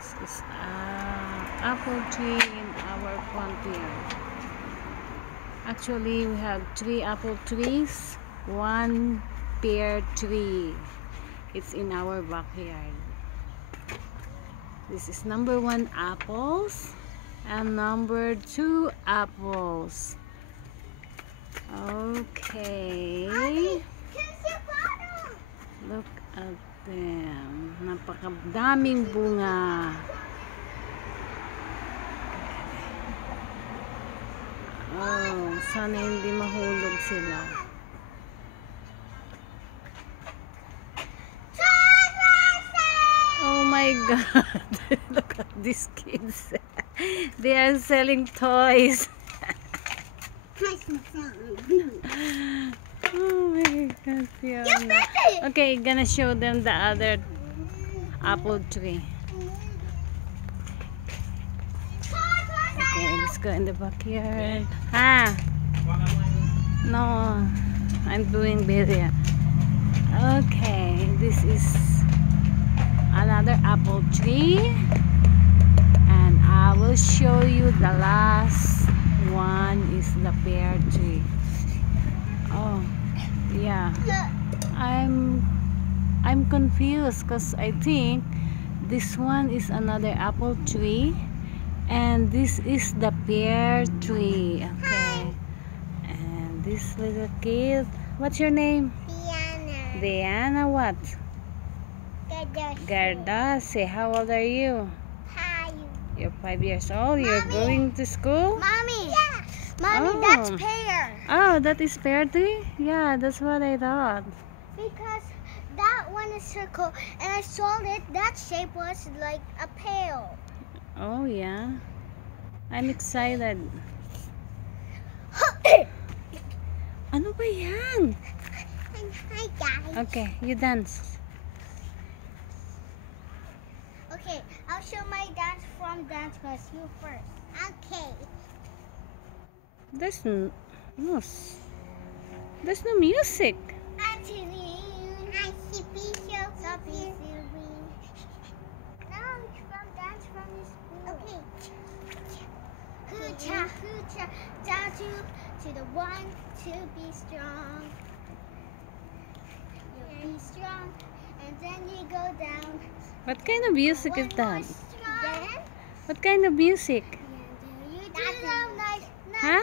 This is apple tree in our front yard. Actually, we have 3 apple trees, 1 pear tree. It's in our backyard. This is number 1 apples and number 2 apples. Okay. Look at them. Napakadaming bunga. Oh, sana hindi mahulog sila. Oh my God. Look at these kids. They are selling toys. Oh my God, Fiona. Okay, gonna show them the other apple tree. Okay, let's go in the backyard. No, I'm doing video. Okay, this is another apple tree, and I will show you the last one is the pear tree. Oh, yeah. I'm confused because I think this one is another apple tree and this is the pear tree. Okay. And this little kid, what's your name? Diana. Diana what? Garda. Gardase. How old are you? 5. You're 5 years old. You're going to school? Mommy. Yeah. Mommy, Oh. that's pear. Oh, that is pear tree? Yeah, that's what I thought. Because that one is circle, and I saw it. That shape was like a pear. Oh, yeah. I'm excited. Ano ba yan? Hi, guys. Okay, you dance. Okay, I'll show my dance from dance class. You first. Okay. There's no music. Anthony. I see Pisho. Sophie. No, it's from dance from the school. Okay. Hoocha, hoocha, down to the 1, to be strong. You be strong, and then you go down. What kind of music is that? Then, What kind of music? you do the nice, Huh?